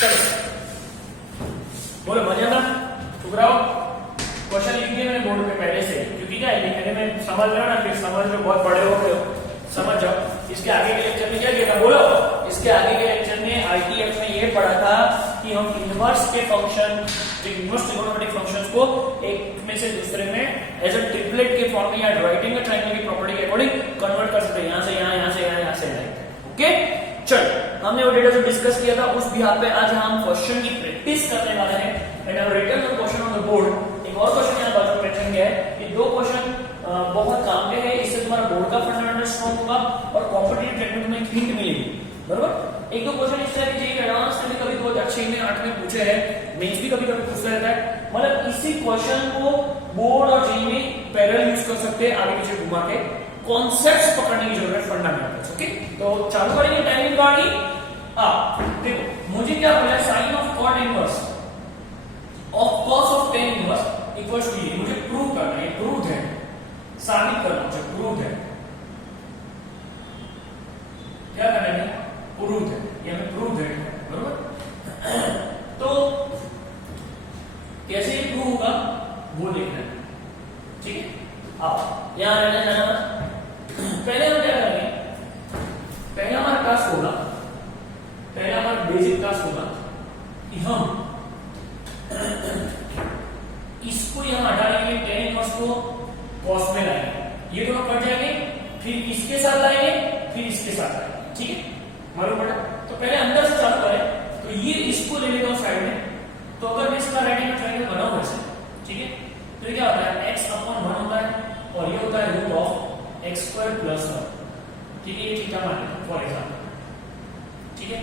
चलो बोलो मजा ना ठुकराओ। क्वेश्चन लिख दिए मैंने बोर्ड पे पहले से, क्योंकि क्या है लिखने में समझ लो ना, फिर समझ लो, बहुत बड़े हो गए हो, समझ जाओ। इसके आगे के लेक्चर में क्या किया था बोलो, इसके आगे के लेक्चर में आईटीएफ में ये पढ़ा था कि हम इनवर्स के फंक्शन, इनवर्स ट्रिगोनोमेट्रिक फंक्शंस को एक में से दूसरे में एज अ ट्रिपलेट के फॉर्म में या राइटिंग का ट्रायंगल की प्रॉपर्टी के अकॉर्डिंग कन्वर्ट कर सकते हैं, यहां से यहां, यहां से यहां, यहां से यहां। ओके चल, हमने वो डेटा जो डिस्कस किया था उस बिहाफ पे आज हम क्वेश्चन की प्रैक्टिस करने वाले हैं। And I have written the question on the board. एक और क्वेश्चन यहां बाजू में मेंशन किया है कि दो क्वेश्चन बहुत काम के हैं, इससे तुम्हारा बोर्ड का फंडामेंटल स्ट्रांग होगा और कॉम्पिटिटिव ट्रैक में तुम्हें हिंट मिलेगी, बराबर। एक दो क्वेश्चन इस तरह के एडवांस में कभी 2006 में 8 में पूछे हैं, मेंस भी कभी कभी पूछता रहता है, मतलब इसी क्वेश्चन को बोर्ड और जेई में पैरेलल यूज कर सकते हैं, आगे पीछे घुमा के कॉन्सेप्ट्स पकड़ने की जरूरत है, फंडामेंटल्स। ओके तो चालू करेंगे टाइमिंग गाड़ी। देखो मुझे क्या बोला है, sine of cot inverse of cos of tan inverse equals to ये, मुझे प्रूव करना है, प्रूव है, साबित करना मुझे, प्रूव है, क्या करना है, प्रूव है, ये हमें प्रूव है, बरोबर। तो कैसे ये प्रूव होगा वो देखना है, ठीक है। अब यहां रहना जाना, पहले हम क्या करेंगे, पहले हमारा टास्क होगा, पहले हमारा बेसिक टास्क होगा कि हम इसको यहां हटा देंगे, टेन इनवर्स को कॉस में लाएंगे, ये दोनों कट जाएंगे, फिर इसके साथ लाएंगे, फिर इसके साथ लाएंगे, ठीक है, मालूम पड़ा। तो पहले अंदर से चालू करें, तो ये इसको ले लेता हूं साइड में, तो अगर मैं इसका राइट एंगल ट्रायंगल बनाऊं वैसे, ठीक है, तो ये क्या होता है, x अपॉन 1 होता है और ये होता है root of x square plus 1, ठीक है, ये थीटा मान लेते हैं फॉर एग्जांपल, ठीक है।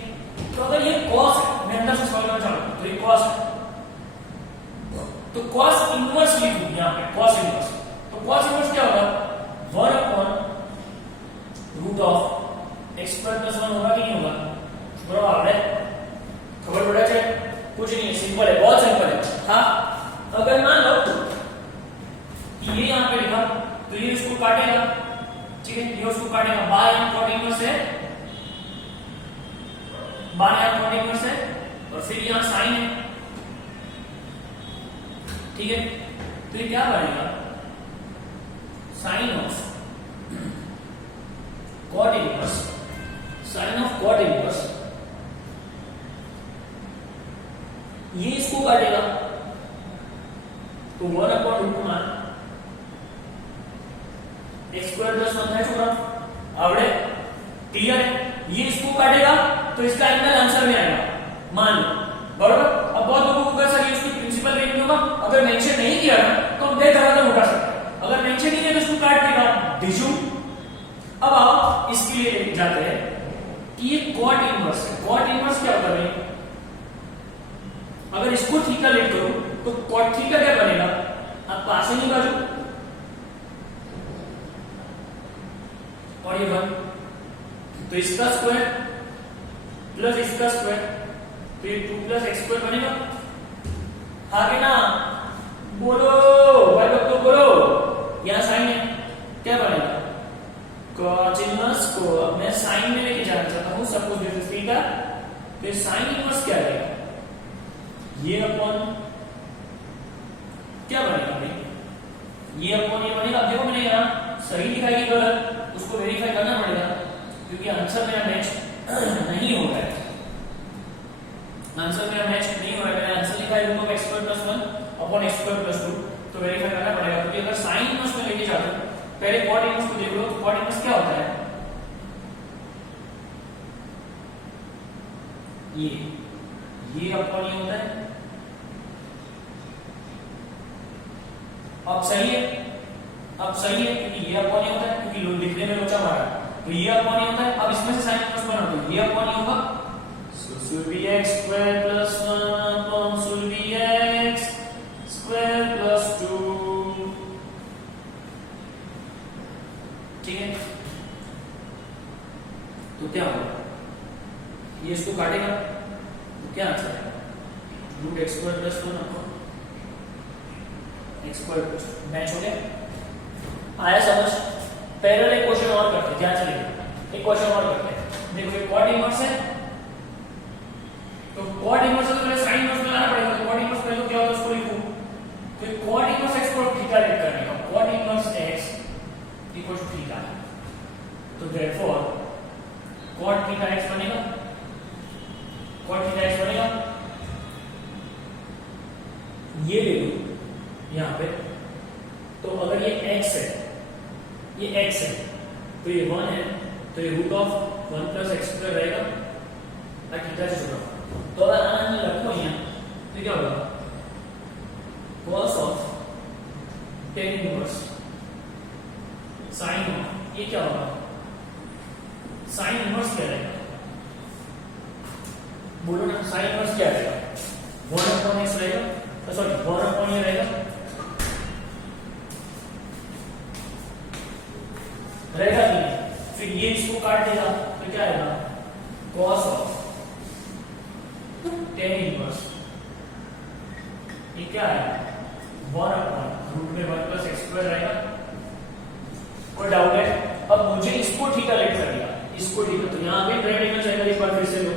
तो अगर ये cos है, मैं अंदर से सॉल्व करना चाहूं तो ये cos है, तो cos इनवर्स लिखूं यहां पे, cos इनवर्स, तो cos इनवर्स क्या होगा, 1 upon root of x square plus 1 होगा कि नहीं होगा, बराबर आ रहा है, खबर पड़ा है, कुछ नहीं है, सिंपल है, बहुत सिंपल है। हाँ अगर मान लो ये यहां पे लिखा तो ये इसको काटेगा, ठीक है, ये उसको काटेगा, बाय यहां कॉट इनवर्स है, बाय यहां कॉट इनवर्स है और फिर यहां साइन है, ठीक है। तो ये क्या बनेगा, sine of cot inverse, sine of cot inverse, ये इसको काटेगा तो 1 अपॉन रूट मान x स्क्वायर प्लस 1 है, छोड़ा आवड़े, क्लियर है। ये इसको काटेगा तो इसका एंगल आंसर में आएगा, मान लो, बराबर। अब बहुत लोगों को क्या सर ये उसकी प्रिंसिपल रेंज होगा, अगर मेंशन नहीं किया ना तो हम देख रहा था उठा सकते, अगर मेंशन नहीं किया तो इसको काट देगा, डिजू। अब आप इसके लिए जाते हैं कि ये कॉट इनवर्स है, कॉट इनवर्स क्या होता है, अगर इसको थीटा लेट करूं तो कॉट थीटा क्या बनेगा, अब पास ही बाजू और ये 1, तो इसका स्क्वायर प्लस इसका स्क्वायर, तो ये 2 प्लस एक्स स्क्वायर बनेगा, आगे ना बोलो भाई लोग तो बोलो, यहां साइन है, क्या बनेगा, कॉट इनवर्स को अब मैं साइन में लेके जाना चाहता हूं, सपोज दिस इज थीटा, तो साइन इनवर्स क्या रहेगा, ये अपॉन क्या बनेगा भाई, ये अपॉन ये बनेगा। अब देखो मैंने यहां सही लिखा है कि गलत, उसको वेरीफाई करना पड़ेगा क्योंकि आंसर मेरा मैच नहीं हो रहा है, आंसर मेरा मैच नहीं हो रहा है। मैंने आंसर लिखा है root of x square plus 1 upon x square plus 2, तो वेरीफाई करना पड़ेगा क्योंकि अगर साइन इनवर्स में लेके जाते हो, पहले कॉट इनवर्स को देख लो, तो कॉट इनवर्स क्या होता है, ये अपॉन ये होता है। अब सही है, अब सही है क्योंकि ये अपॉन ये होता है, क्योंकि लोग लिखने में लोचा मारा, तो ये अपॉन ये होता है। अब इसमें से साइन इनवर्स बना तो ये अपॉन ये होगा, so should be x square plus 1 upon should be x square plus 2, ठीक है। तो क्या होगा, ये इसको काटेगा तो क्या आंसर है, root x square plus 1 upon x square plus 2, match हो गया, आया समझ। पैरेलल एक क्वेश्चन और करते हैं, ध्यान से देखिए, एक क्वेश्चन और करते हैं। देखो ये कॉट इनवर्स है, तो cot इनवर्स से पहले sin इनवर्स लगाना पड़ेगा, तो cot इनवर्स पहले तो क्या होता है उसको लिखूं, तो cot इनवर्स x को थीटा लेट करने का, cot inverse x equal to theta, तो therefore cot थीटा x बनेगा, cot थीटा x बनेगा, ये ले लो यहां पे, तो अगर ये x है, ये x है, तो ये 1 है, तो ये root of 1 plus x square रहेगा और थीटा से जुड़ा। तो अगर आना रखो यहाँ तो क्या होगा, cos of tan inverse sin of, ये क्या होगा, sin इनवर्स क्या रहेगा, बोलो ना, sin इनवर्स क्या रहेगा, 1/x रहेगा, सॉरी 1/a रहेगा, रहेगा नहीं, फिर ये इसको काट देगा तो क्या आएगा, cos ऑफ tan इनवर्स, ये क्या आएगा 1/√में 1 प्लस एक्स स्क्वायर रहेगा। कोई डाउट है? अब मुझे इसको थीटा लेट कर दिया, इसको थीटा, तो यहां पे राइट एंगल एंगल एक बार फिर से लो,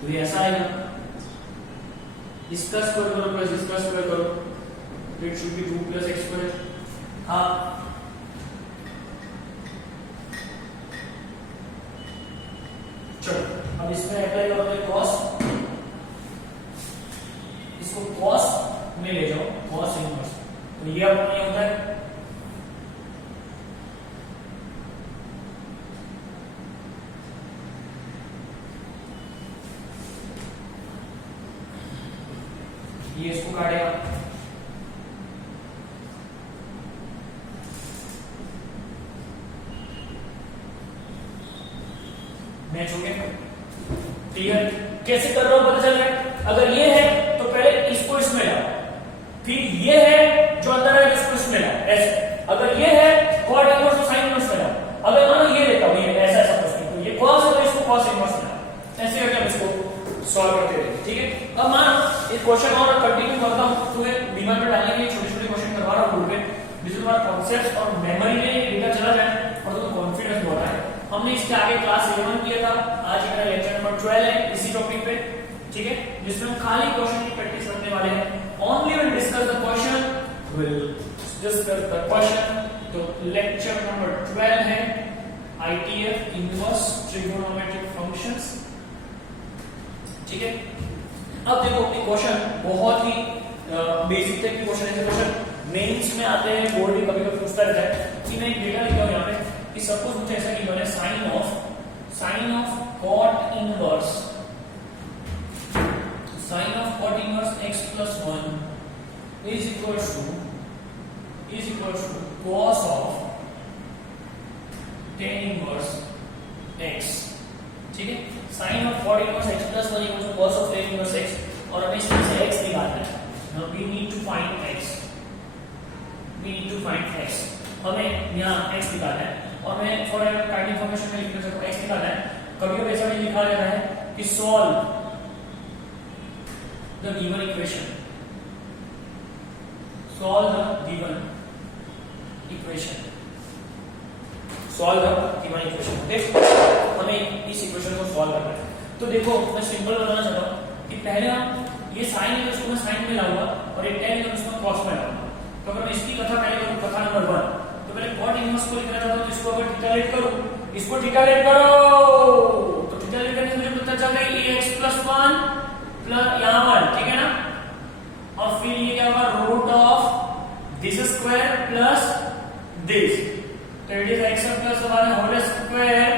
तो ये ऐसा आएगा, इसका स्क्वायर करो प्लस इसका स्क्वायर करो, तो it should be 2 plus x square. हाँ चलो अब इसमें अप्लाई करो तो cos, इसको cos में ले जाओ, cos इनवर्स, तो ये अब नहीं होता है, ये इसको काटेगा, मैच हो गया, क्लियर? कैसे कर रहा हूं पता चल रहा है, अगर ये है तो पहले इसको इसमें लाओ, फिर ये है जो अंदर है इसको इसमें लाओ, ऐसे, अगर ये है cot इनवर्स तो sin इनवर्स में लाओ, अगर मानो ये लेता हूं, ये ऐसा ऐसा क्वेश्चन, तो ये cos है तो इसको cos इनवर्स में लाओ, ऐसे करके हम इसको सॉल्व करते रहेंगे, ठीक है? अब मानो इस क्वेश्चन और कंटिन्यू करता हूं, तुम्हें दिमाग में डालने के लिए छोटे-छोटे क्वेश्चन करवा रहा हूं ग्रुप में, जिससे तुम्हारा कॉन्सेप्ट्स और मेमोरी में डेटा चला जाए और तुम्हें कॉन्फिडेंस बढ़ा है। हमने इसके आगे क्लास 11 किया था, आज मेरा लेक्चर नंबर 12 है इसी टॉपिक पे, ठीक है, जिसमें हम खाली क्वेश्चन की प्रैक्टिस करने वाले हैं, only will discuss the question, will discuss the question. तो लेक्चर नंबर 12 है आईटीएफ इनवर्स ट्रिगोनोमेट्रिक फंक्शंस, ठीक है? अब देखो एक क्वेश्चन बहुत ही बेसिक टाइप की क्वेश्चन है, क्वेश्चन मेंस में आते हैं, बोर्ड भी कभी-कभी पूछता रहता है कि मैं एक डेटा लिखा हूं यहां पे कि सपोज मुझे ऐसा गिवन है sin of cot inverse x plus 1 is equal to cos of tan inverse x, ठीक है? sin of cot inverse x plus 1 equals to cos of tan inverse x, और हमें इसमें से x निकालना है। Now we need to find x, हमें यहाँ x निकालना है, और मैं फॉर काइंड इंफॉर्मेशन में लिख सकता हूं x निकालना है, कभी ऐसा नहीं लिखा जाता है कि solve the given equation, solve the given equation, okay? हमें इस इक्वेशन को सॉल्व करना है। तो देखो मैं सिंपल बनाना चाहता हूं कि पहले हम ये साइन है उसको मैं साइन में लाऊंगा और एक tan है उसको cos में लाऊंगा। तो अगर मैं इसकी कथा पहले करूं, कथा नंबर 1, तो पहले cot इनवर्स को लिखना चाहता हूं, तो इसको अगर थीटा लेट करूं, इसको थीटा लेट करो, तो थीटा लेट करने से मुझे पता चल गया ये x plus 1 प्लस यहां 1, ठीक है ना, और फिर ये क्या होगा root of this square plus this, तो it is x plus 1 whole square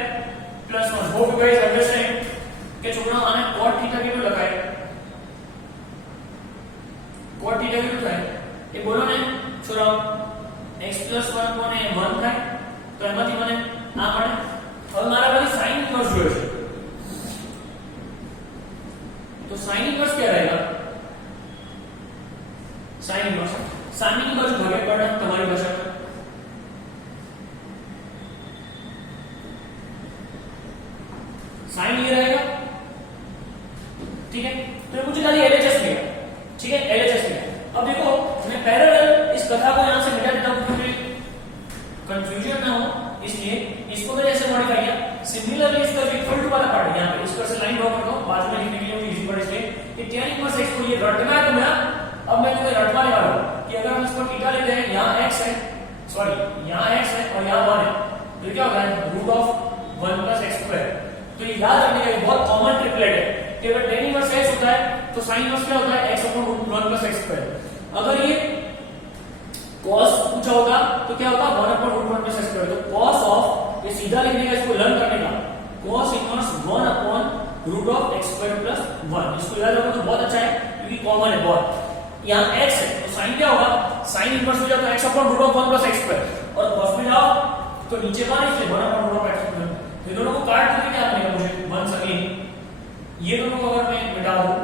plus 1। Hope you guys understand कि छोड़ा आने cot थीटा के तो लगाए, cot थीटा के तो है, ये बोलो ने छोड़ा x plus 1 કોને 1 થાય, તો એમાંથી મને આ મળે। હવે મારા પાસે sin इनवर्स જોઈએ છે, तो sin इनवर्स क्या रहेगा, sin इनवर्स सामने की बाजू भागे पड़ना तुम्हारी भाषा में, sin ये रहेगा, ठीक है? तो मुझे खाली LHS मिलेगा, ठीक है, LHS मिलेगा। अब देखो मैं पैरेलल इस कथा को यहां से मिटा देता हूं क्योंकि कंफ्यूजन ना हो, इसलिए इसको मैंने ऐसे मॉडिफाई किया। सिमिलरली इसका इक्वल टू वाला पार्ट यहां पे इस पर से लाइन ड्रॉ कर दो, ये रटना है तुम्हें। अब मैं तुम्हें रटवाने वाला हूं कि अगर हम इसको थीटा लेते हैं, यहाँ x है, सॉरी यहाँ x है और यहाँ 1 है, तो क्या होगा root of 1 plus x square. तो ये याद रखने का बहुत कॉमन ट्रिपलेट है कि अगर tan इनवर्स x होता है तो sin इनवर्स क्या होता है x upon root 1 plus x square. अगर ये cos पूछा होगा तो क्या होगा 1 upon root 1 plus x square. तो cos ऑफ, ये सीधा लिखने का, इसको लर्न करने का, cos inverse 1 upon root of x square plus 1। इसको याद रखो तो बहुत अच्छा है क्योंकि कॉमन है बहुत। यहाँ x है तो sin क्या होगा, sin इनवर्स हो जाता है x upon root of 1 plus x square. और cos में जाओ तो नीचे का इसलिए 1 upon root of x square. तो दोनों को काट करके क्या मिलेगा मुझे, 1 अगेन, ये दोनों को अगर मैं मिटा दूं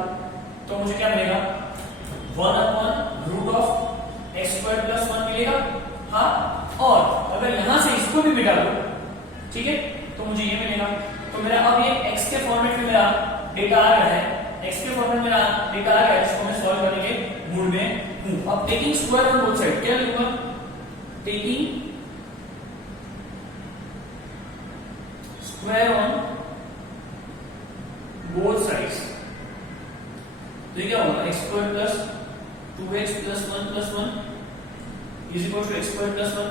तो मुझे क्या मिलेगा 1 upon root of x square plus 1 मिलेगा। हाँ, और अगर यहां से इसको भी मिटा दूं, ठीक है, तो मुझे ये मिलेगा। तो मेरा अब ये x के फॉर्मेट में मेरा डेटा आ रहा है, x के फॉर्मेट में मेरा डेटा आ रहा है, जिसको मैं सॉल्व करने के मूड में हूं। अब taking square on both side, क्या लिखूंगा, taking square on both sides, तो ये क्या होगा x square plus 2x plus 1 plus 1 is equal to x square plus 1।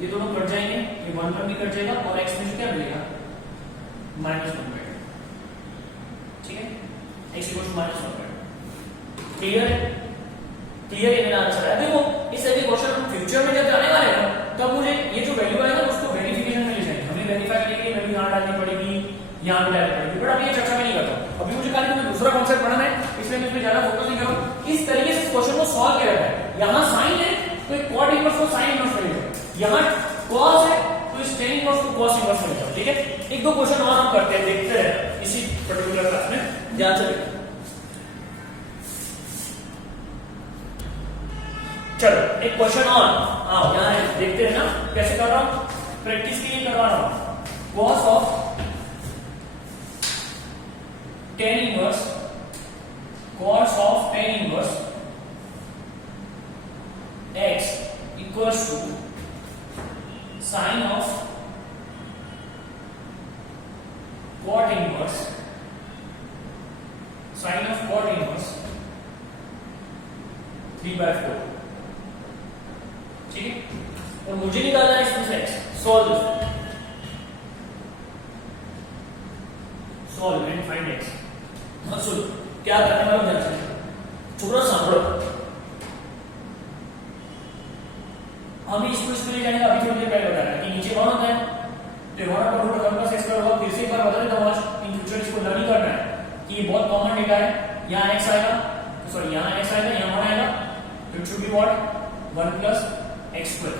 ये दोनों कट जाएंगे, ये 1 1 भी कट जाएगा और x में क्या मिलेगा -1/, ठीक है, x इक्वल टू -1/। क्लियर है, क्लियर है मेरा आंसर है। देखो इस ऐसे क्वेश्चन हम फ्यूचर में जब जाने वाले हैं तब मुझे ये जो वैल्यू आएगा उसको वेरिफिकेशन में ले जाएंगे, हमें वेरीफाई करने के लिए वैल्यू यहां डालनी पड़ेगी, यहां भी डालनी पड़ेगी, बट अभी ये चर्चा में नहीं करता। अभी मुझे खाली तुम्हें दूसरा कॉन्सेप्ट पढ़ना है, इसलिए मैं इसमें ज्यादा फोकस नहीं करूंगा। इस तरीके से इस क्वेश्चन को सॉल्व किया जाता है। यहां साइन है तो एक कॉट इनवर्स को साइन इनवर्स मिलेगा, यहां कॉस है तो इस tan इनवर्स को cos इनवर्स मिलेगा, ठीक है। एक दो क्वेश्चन और हम करते हैं, देखते हैं इसी पर्टिकुलर क्लास में, ध्यान से देखो। चलो एक क्वेश्चन और आओ यहाँ है, देखते हैं ना कैसे कर रहा हूं, प्रैक्टिस के लिए करवा रहा हूं। cos of tan inverse, cos of tan inverse x equals to sin of cot inverse, sin of cot inverse 3/4, ठीक है। और मुझे निकालना है इसमें से x, solve and find x। अब सुनो क्या करने वाला हूं, ध्यान से थोड़ा समझो। हम इसको इसमें ले जाएंगे, अभी थोड़ी देर पहले बताया कि नीचे 1 होता है तो 1 upon root 1 plus x square होगा। फिर से एक बार बता देता हूं, आज इन फ्यूचर इसको लर्न करना है कि ये बहुत कॉमन डेटा है। यहाँ x आएगा, सॉरी यहाँ x आएगा, यहाँ 1 आएगा, तो it should be what 1 plus x square.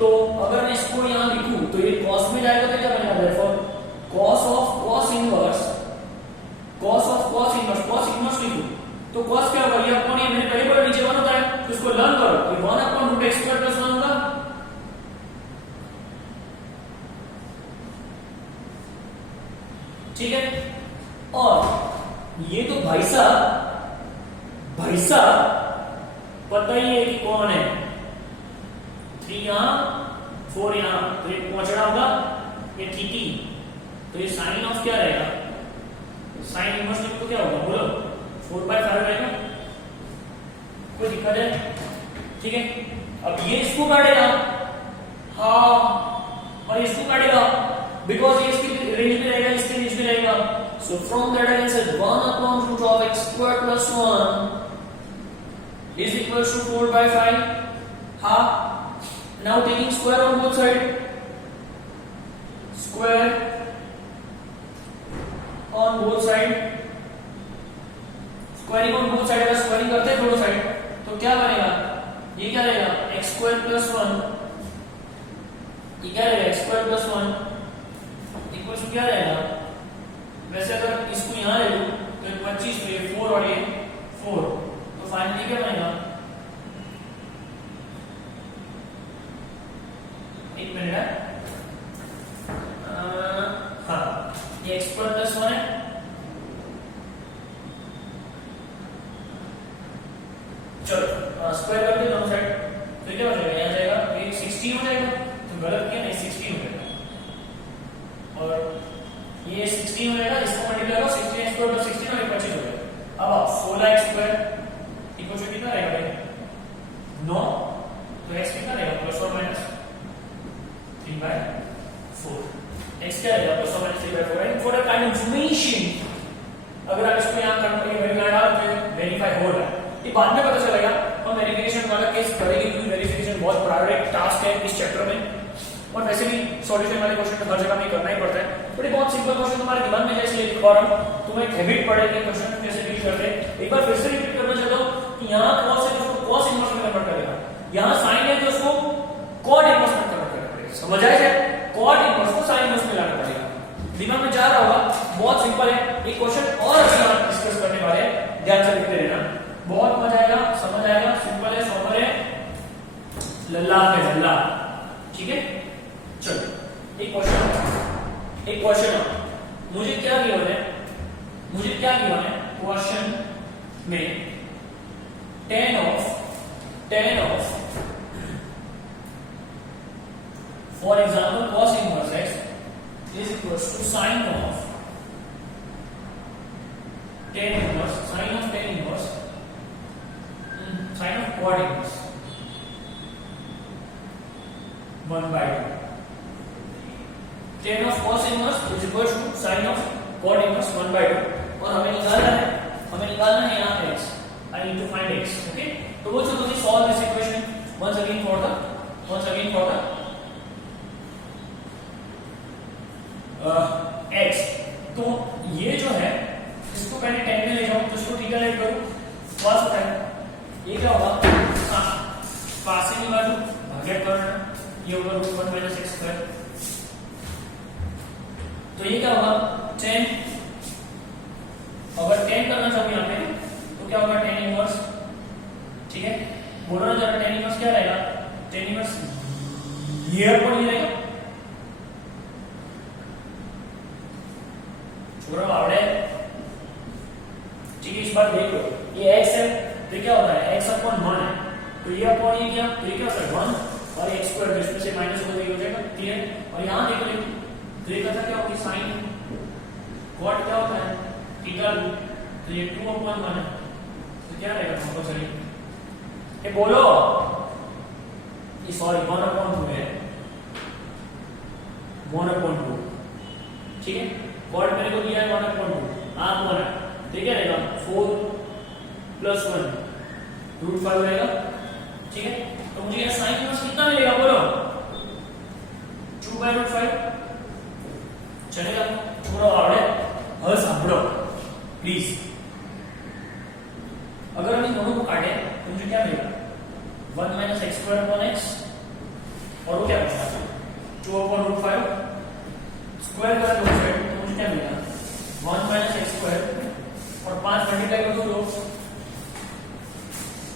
तो अगर मैं इसको यहाँ लिखूं तो ये cos में जाएगा तो क्या बनेगा, therefore cos of cos inverse, cos of cos inverse, cos inverse लिखूं तो cos क्या होगा, ये अपॉन, ये मैंने पहले बोला नीचे 1 होता है, तो इसको लर्न करो, ये 1 upon root x square plus 1 होगा, ठीक है। और ये तो भाई साहब पता ही है कि कौन है, 3 यहाँ 4 यहाँ, तो ये पहुंचना होगा ये थीटी, तो ये साइन ऑफ क्या रहेगा, साइन इनवर्स लिखो तो क्या होगा बोलो, 4/5 रहेगा, कोई दिक्कत है, ठीक है। अब ये इसको काटेगा, हाँ, और इसको काटेगा बिकॉज ये इसकी रेंज में रहेगा, इसके रेंज में रहेगा। So from that I can say 1 upon root of x square plus 1 is equals to 4/5. Half. Now taking square on both side. Square on both side. Squaring on both side, अगर squaring करते हैं दोनों side तो क्या बनेगा, ये क्या रहेगा x स्क्वायर प्लस 1, ये क्या रहेगा x square plus 1 equals to क्या रहेगा, वैसे अगर इसको यहाँ ले लूं तो 25 तो ये 4 और ये 4, तो फाइनली क्या बनेगा, एक मिनट है, हाँ ये x स्क्वायर प्लस 1 है, चलो स्क्वायर करके दोनों साइड तो क्या हो जाएगा, यहाँ जाएगा ये 16 हो जाएगा, तो गलत किया नहीं 16 हो जाएगा, और ये 16 हो जाएगा, इसको मल्टीप्लाई करो 16 स्क्वायर प्लस 16 और 25 हो जाएगा। अब आप 16 स्क्वायर वेरीफाई हो रहा है, ये बाद में पता चलेगा। हम वेरिफिकेशन वाला केस करेंगे क्योंकि वेरिफिकेशन बहुत प्रायोरिटी टास्क है इस चैप्टर में, और वैसे भी सॉल्यूशन वाले क्वेश्चन हर जगह में करना ही पड़ता है। बट ये बहुत सिंपल क्वेश्चन तुम्हारे दिमाग में जैसे लिखवा रहा हूँ, तुम्हें एक हैबिट पड़ेगी क्वेश्चन कैसे डील करते हैं। एक बार फिर से रिपीट करना चाहता हूँ कि यहाँ cos है तो उसको cos इनवर्स में कन्वर्ट करेगा, यहाँ sin है तो उसको cot इनवर्स में कन्वर्ट करना पड़ेगा। समझ आया है? cot इनवर्स को sin इनवर्स में लाना पड़ेगा। दिमाग में जा रहा होगा, बहुत सिंपल है ये क्वेश्चन, और अच्छा डिस्कस करने वाले हैं, ध्यान से लिखते रहना, बहुत मजा आएगा, समझ आएगा, सिंपल है, सोबर है, लल्ला है लल्ला। ठीक है, चलो एक क्वेश्चन मुझे क्या गिवन है, क्वेश्चन में tan of for example cos inverse x is equals to sin of tan inverse sin of tan inverse sin of quad inverse 1/2 tan of cos inverse is equals to sin of cot inverse 1/2, और हमें निकालना है यहाँ x, I need to find x. Okay, तो वो चलो जी solve this equation once again for the x। तो ये जो है इसको पहले tan में ले जाऊं तो इसको थीटा लेट करूं, फर्स्ट टाइम ये क्या होगा, पास की बाजू भाग्य करना, ये होगा √1 - x², तो ये क्या होगा tan, अगर tan करना चाहूँ यहाँ पे तो क्या होगा tan इनवर्स। ठीक है, बोलो ना जरा tan इनवर्स क्या रहेगा, tan इनवर्स ये अपन ये रहेगा, छोड़ो आवड़े। ठीक है, इस बार देख लो ये x है तो क्या होता है x/1 है, तो ये अपॉन ये क्या, तो ये क्या होता है 1 और x² इसमें से माइनस हो जाएगा, क्लियर। और यहाँ देखो तो ये कहता क्या होगी sin cot क्या होता है थीटा, तो ये 2/1 है, तो क्या रहेगा कंपल्सरी, ये बोलो, ये सॉरी 1/2 है, 1/2। ठीक है, cot मेरे को दिया है 1/2, आप 1 है, तो क्या रहेगा 4 + 1 √5 रहेगा। ठीक है, तो मुझे यहाँ sin इनवर्स कितना मिलेगा बोलो, 2/5 चलेगा। छोड़ो आवड़े, हर सांभड़ो प्लीज। अगर हम इन दोनों को काटे तो मुझे क्या मिलेगा 1 - x² x, और वो क्या बचेगा 2/5 स्क्वायर कर दो तो मुझे क्या मिलेगा 1 - x², और 5 मल्टीप्लाई कर दो,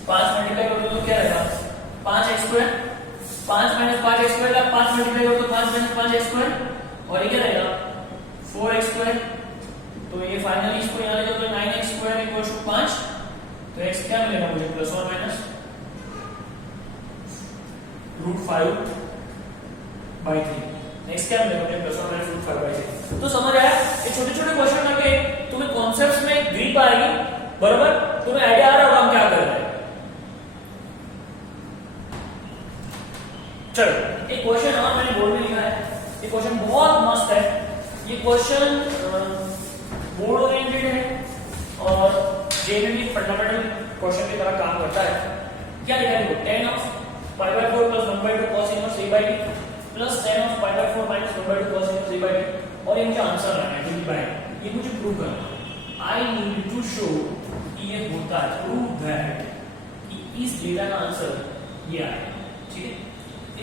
5 मल्टीप्लाई कर दो तो क्या रहेगा 5x², 5 - 5x² का 5 मल्टीप्लाई कर दो 5 - 5x², और ये क्या रहेगा 4x², तो ये फाइनली इसको यहाँ ले जाओ तो 9x² = 5, तो x क्या मिलेगा मुझे +1 - √5/3, x क्या मिलेगा मुझे +1 - √5/3। तो समझ आया, ये छोटे छोटे क्वेश्चन करके तुम्हें कॉन्सेप्ट्स में ग्रिप आएगी, बराबर, तुम्हें आइडिया आ रहा होगा हम क्या कर रहे हैं। चलो एक क्वेश्चन और मैंने बोर्ड में लिखा है, ये क्वेश्चन बहुत मस्त है, ये क्वेश्चन बोर्ड ओरिएंटेड है और जेनरली फंडामेंटल क्वेश्चन की तरह काम करता है। क्या लिखा है, tan of π/4 + 1/2 cos inverse a/d plus tan of π/4 - 1/2 cos inverse a/d, और ये मुझे आंसर लाना है डी बाय, ये मुझे प्रूव करना है। आई नीड टू शो कि ये होता है, प्रूव दैट कि इस डेटा का आंसर ये आया। ठीक है,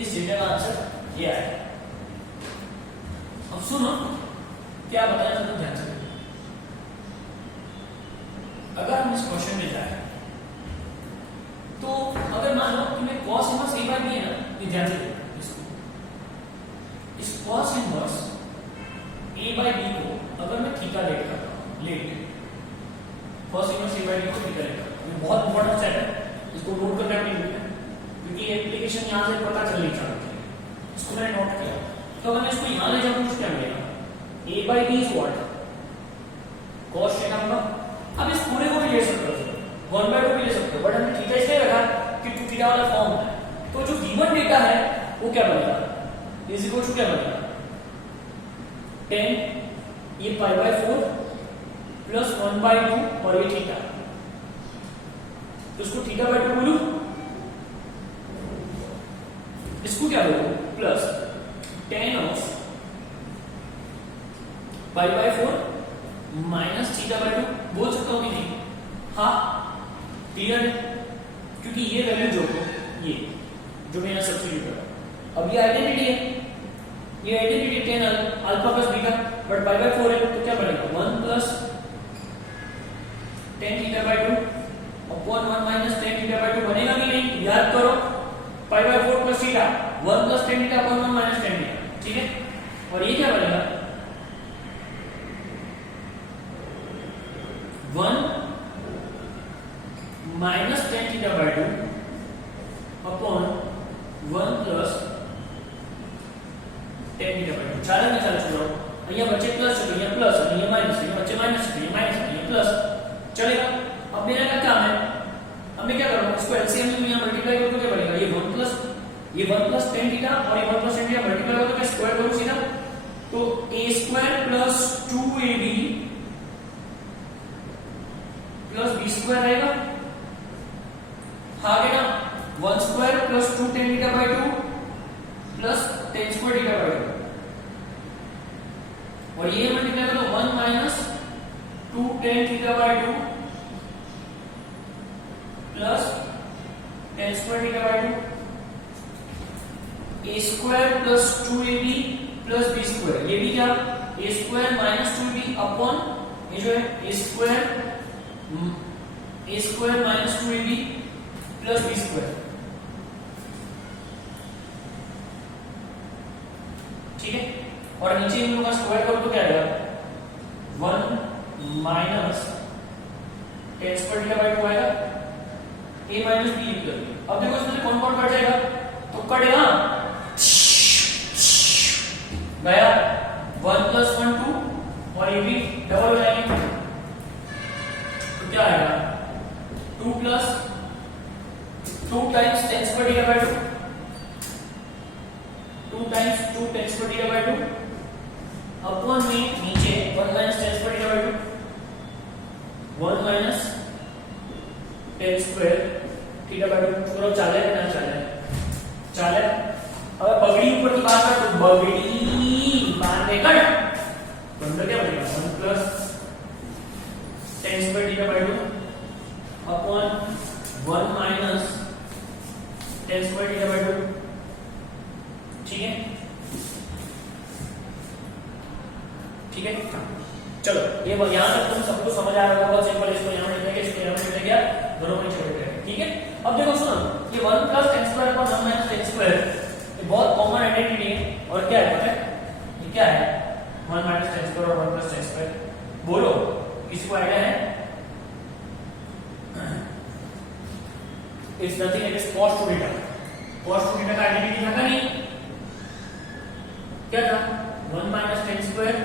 इस डेटा का आंसर ये आया। अब सुनो क्या बताया था, ध्यान से। अगर हम इस क्वेश्चन में जाए तो अगर मान लो कि मैं cos इनवर्स a/b है ना, ये ध्यान से देखो इसको, इस cos इनवर्स a/b को अगर मैं थीटा लेट करता हूं, cos इनवर्स a/b को थीटा लेट करता हूं, ये बहुत इंपॉर्टेंट सेट है, इसको नोट करना भी है क्योंकि एप्लीकेशन यहां से पता चल नहीं सकती, इसको मैंने नोट किया। तो अगर मैं इसको यहां ले जाऊं तो क्या मिलेगा, a/b is what cos theta होगा। अब इस पूरे को भी ले सकते हो, 1/2 भी ले सकते हो, बट हमने थीटा इसलिए रखा कि 2 थीटा वाला फॉर्म है, तो जो गिवन डेटा है वो क्या बनेगा, इज इक्वल टू क्या बनेगा 10 ये π/4 + 1/2 और ये थीटा, तो इसको थीटा बाय 2 बोलूं, इसको क्या बोलूं, plus tan of pi by 4 minus theta by 2 बोल सकता हूं कि नहीं? हाँ, क्लियर है, क्योंकि ये वैल्यू ये जो मैंने सब्स्टिट्यूट करा, अब ये आइडेंटिटी है, ये identity tan alpha plus beta, but pi by 4 है तो क्या बनेगा 1 plus tan theta by 2 upon 1 minus tan theta by 2 बनेगा कि नहीं? याद करो, pi by 4 plus theta 1 plus tan theta upon 1 minus tan theta, ठीक है। और ये क्या बनेगा 1 minus tan theta by 2 upon 1 plus tan theta by 2। ચાલે ને, ચાલે છોડો, અહીંયા વચ્ચે પ્લસ છે તો અહીંયા પ્લસ, અને અહીંયા માઈનસ છે, અહીંયા વચ્ચે માઈનસ છે, અહીંયા માઈનસ, અહીંયા પ્લસ, चलेगा। अब मेरा क्या काम है, अब मैं क्या करूंगा, इसको एलसीएम में यहां मल्टीप्लाई करूं तो क्या बनेगा, ये 1 प्लस tan थीटा और ये 1 प्लस tan थीटा मल्टीप्लाई करो तो क्या स्क्वायर करूं सीधा, तो a square plus 2ab plus b square आएगा, हाँ आएगा 1 square plus 2 tan theta by 2 plus tan square theta by 2, और ये मल्टीप्लाई करो 1 minus 2 tan theta by 2 plus tan square theta by 2, a square plus 2ab plus b square, ये भी क्या a square minus 2ab upon ये जो है a square minus 2ab plus b square, ठीक है। और नीचे इन लोगों का स्क्वायर करो तो क्या आएगा 1 minus tan square theta by 2 आएगा, a माइनस b लिख दो। अब देखो इसमें कौन कौन कट जाएगा, तो कटेगा गया 1 प्लस 1 2 और ये भी डबल हो जाएंगे, तो क्या आएगा 2 plus 2 times tan square theta by 2, 2 times 2 tan square theta by 2 upon में नीचे 1 minus tan square theta by 2, 1 minus tan square theta by 2। छोड़ो, चाले ना चाले, चाले। अब बगड़ी ऊपर की बात कर, तो बगड़ी बाहर निकल, तो अंदर क्या बनेगा 1 plus tan square theta by 2 upon 1 minus tan square theta by 2, ठीक है, ठीक है। चलो, ये यहां तक तुम सबको समझ आ रहा होगा, बहुत सिंपल। इसको यहां लिख देंगे, इसको यहां लिख देंगे, दोनों में छोड़ देंगे, ठीक है। अब देखो सुनो, ये 1 plus tan square upon 1 minus tan square, ये बहुत कॉमन आइडेंटिटी है, और क्या है पता है, ये क्या है 1 माइनस tan स्क्वायर और 1 प्लस tan स्क्वायर, बोलो किसी को आइडिया है? It's nothing it is cos 2 theta. cos 2 theta का आइडेंटिटी था नहीं, क्या था 1 minus tan square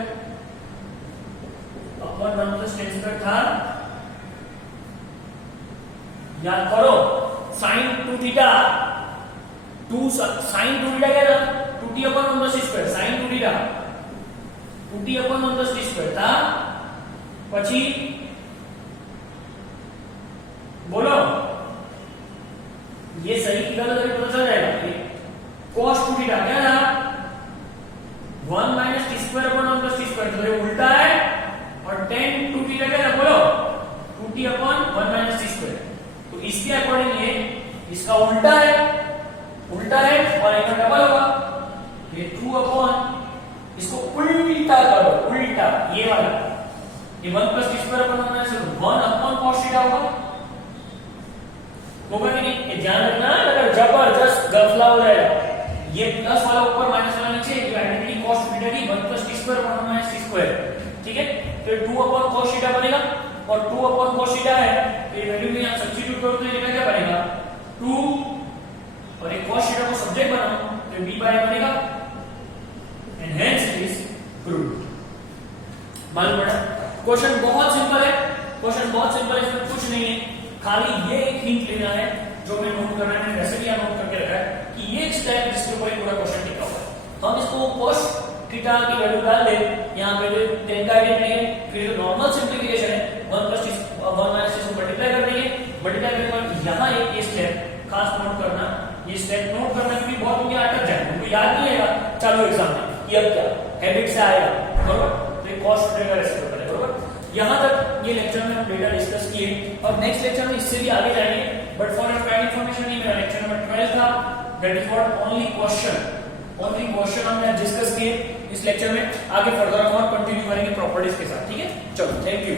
upon 1 plus tan square था, याद करो sin 2 थीटा, 2 sin 2 थीटा क्या था 2t upon 1 plus t square, sin 2 theta 2t upon 1 plus t square था, પછી बोलो ये सही की गलत है पता चल जाएगा। cos 2 थीटा क्या था 1 minus T square upon 1 plus T square, तो ये उल्टा है, और tan 2 थीटा क्या था बोलो 2t upon 1 minus T square, तो इसके अकॉर्डिंग ये इसका उल्टा है, उल्टा है, और एक डबल होगा, ये 2 अपॉन इसको उल्टा करो, उल्टा ये वाला, ये 1 plus T square upon 1 minus 1 upon cos theta होगा कि नहीं? ये ध्यान रखना, अगर जबरदस्त गफला हो जाएगा, ये प्लस वाला ऊपर माइनस वाला नीचे, ये आइडेंटिटी cos थीटा की 1 plus T square upon 1 minus T square, ठीक है। फिर 2 अपॉन cos थीटा बनेगा, और 2 अपॉन cos थीटा है, तो ये वैल्यू में यहां सब्स्टिट्यूट करो तो ये क्या बनेगा 2, और ये cos थीटा को सब्जेक्ट बनाओ तो b बाय बनेगा, and hence it is proved. मालूम पड़ा? क्वेश्चन बहुत सिंपल है, क्वेश्चन बहुत सिंपल है, इसमें कुछ नहीं है, खाली ये एक हिंट लेना है जो मैं नोट कर रहा है, वैसे भी नोट करके रखा है कि ये एक स्टेप जिसके ऊपर पूरा क्वेश्चन टिका हुआ है। हम इसको cos थीटा की वैल्यू डाल दे, यहाँ पे जो tan का आइडेंटिटी है, फिर जो नॉर्मल सिंप्लीफिकेशन है 1 प्लस 1 माइनस इसको मल्टीप्लाई कर देंगे, मल्टीप्लाई करने के बाद चालू एग्जाम में कि अब क्या हैबिट से आएगा, बरोबर। तो ये कॉस्ट ट्रेगर ऐसे होता है, बरोबर। यहां तक ये लेक्चर में हम डेटा डिस्कस किए और नेक्स्ट लेक्चर में इससे भी आगे जाएंगे, but for your kind information ये मेरा लेक्चर नंबर 12 था। That is what only question हमने डिस्कस किए इस लेक्चर में। आगे फर्दर हम और कंटिन्यू करेंगे प्रॉपर्टीज के साथ, ठीक है। चलो, थैंक यू।